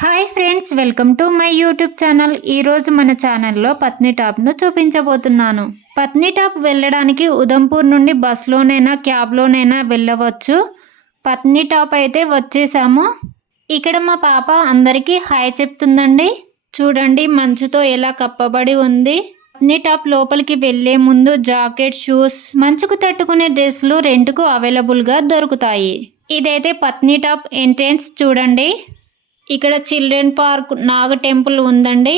Hi friends, welcome to my YouTube channel. ఈరోజు మన ఛానల్లో పత్నిటాప్ను చూపించబోతున్నాను. పత్నిటాప్ వెళ్ళడానికి ఉదంపూర్ నుండి బస్లోనైనా క్యాబ్లోనైనా వెళ్ళవచ్చు. పత్నిటాప్ అయితే వచ్చేసాము. ఇక్కడ మా పాప అందరికీ హాయ్ చెప్తుందండి. చూడండి మంచుతో ఎలా కప్పబడి ఉంది. పత్నిటాప్ లోపలికి వెళ్లే ముందు జాకెట్, షూస్, మంచుకు తట్టుకునే డ్రెస్లు రెంట్కు అవైలబుల్గా దొరుకుతాయి. ఇదైతే పత్నిటాప్ ఎంట్రెన్స్ చూడండి. ఇక్కడ చిల్డ్రన్ పార్క్, నాగ టెంపుల్ ఉందండి.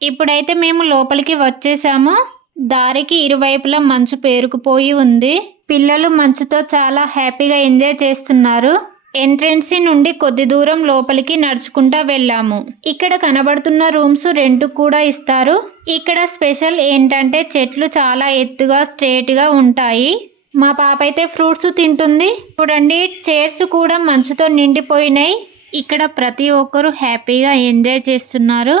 ఇప్పుడైతే మేము లోపలికి వచ్చేసాము. దారికి ఇరువైపులా మంచు పేరుకుపోయి ఉంది. పిల్లలు మంచుతో చాలా హ్యాపీగా ఎంజాయ్ చేస్తున్నారు. ఎంట్రెన్స్ నుండి కొద్ది దూరం లోపలికి నడుచుకుంటా వెళ్ళాము. ఇక్కడ కనబడుతున్న రూమ్స్ రెంట్ కూడా ఇస్తారు. ఇక్కడ స్పెషల్ ఏంటంటే చెట్లు చాలా ఎత్తుగా స్ట్రేట్గా ఉంటాయి. మా పాప అయితే ఫ్రూట్స్ తింటుంది. చూడండి చైర్స్ కూడా మంచుతో నిండిపోయినాయి. ఇక్కడ ప్రతి ఒక్కరు హ్యాపీగా ఎంజాయ్ చేస్తున్నారు.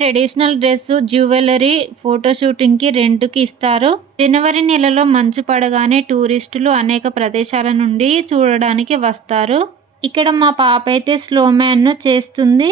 Traditional dress, jewellery photo shooting కి రెంట్కి ఇస్తారు. జనవరి నెలలో మంచు పడగానే టూరిస్టులు అనేక ప్రదేశాల నుండి చూడడానికి వస్తారు. ఇక్కడ మా పాప అయితే స్లోమ్యాన్ ను చేస్తుంది.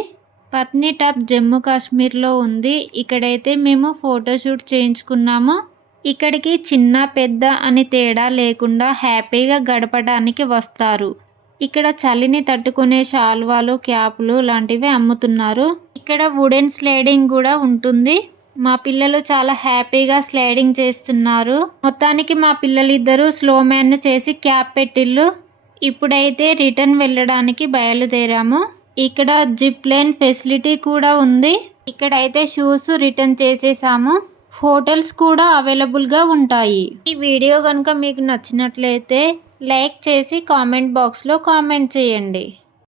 పత్నిటాప్ జమ్మూ కాశ్మీర్లో ఉంది. ఇక్కడైతే మేము ఫోటోషూట్ చేయించుకున్నాము. ఇక్కడికి చిన్న పెద్ద అని తేడా లేకుండా హ్యాపీగా గడపడానికి వస్తారు. ఇక్కడ చలిని తట్టుకునే శాల్వాలు, క్యాపులు లాంటివి అమ్ముతున్నారు. ఇక్కడ వుడెన్ స్లైడింగ్ కూడా ఉంటుంది. మా పిల్లలు చాలా హ్యాపీగా స్లైడింగ్ చేస్తున్నారు. మొత్తానికి మా పిల్లలిద్దరూ స్లోమ్యాన్ ను చేసి క్యాప్ పెట్టిళ్ళు. ఇప్పుడైతే రిటర్న్ వెళ్ళడానికి బయలుదేరాము. ఇక్కడ జిప్ లైన్ ఫెసిలిటీ కూడా ఉంది. ఇక్కడైతే షూస్ రిటర్న్ చేసేసాము. హోటల్స్ కూడా అవైలబుల్గా ఉంటాయి. ఈ వీడియో కనుక మీకు నచ్చినట్లయితే లైక్ చేసి కామెంట్ బాక్స్లో కామెంట్ చేయండి.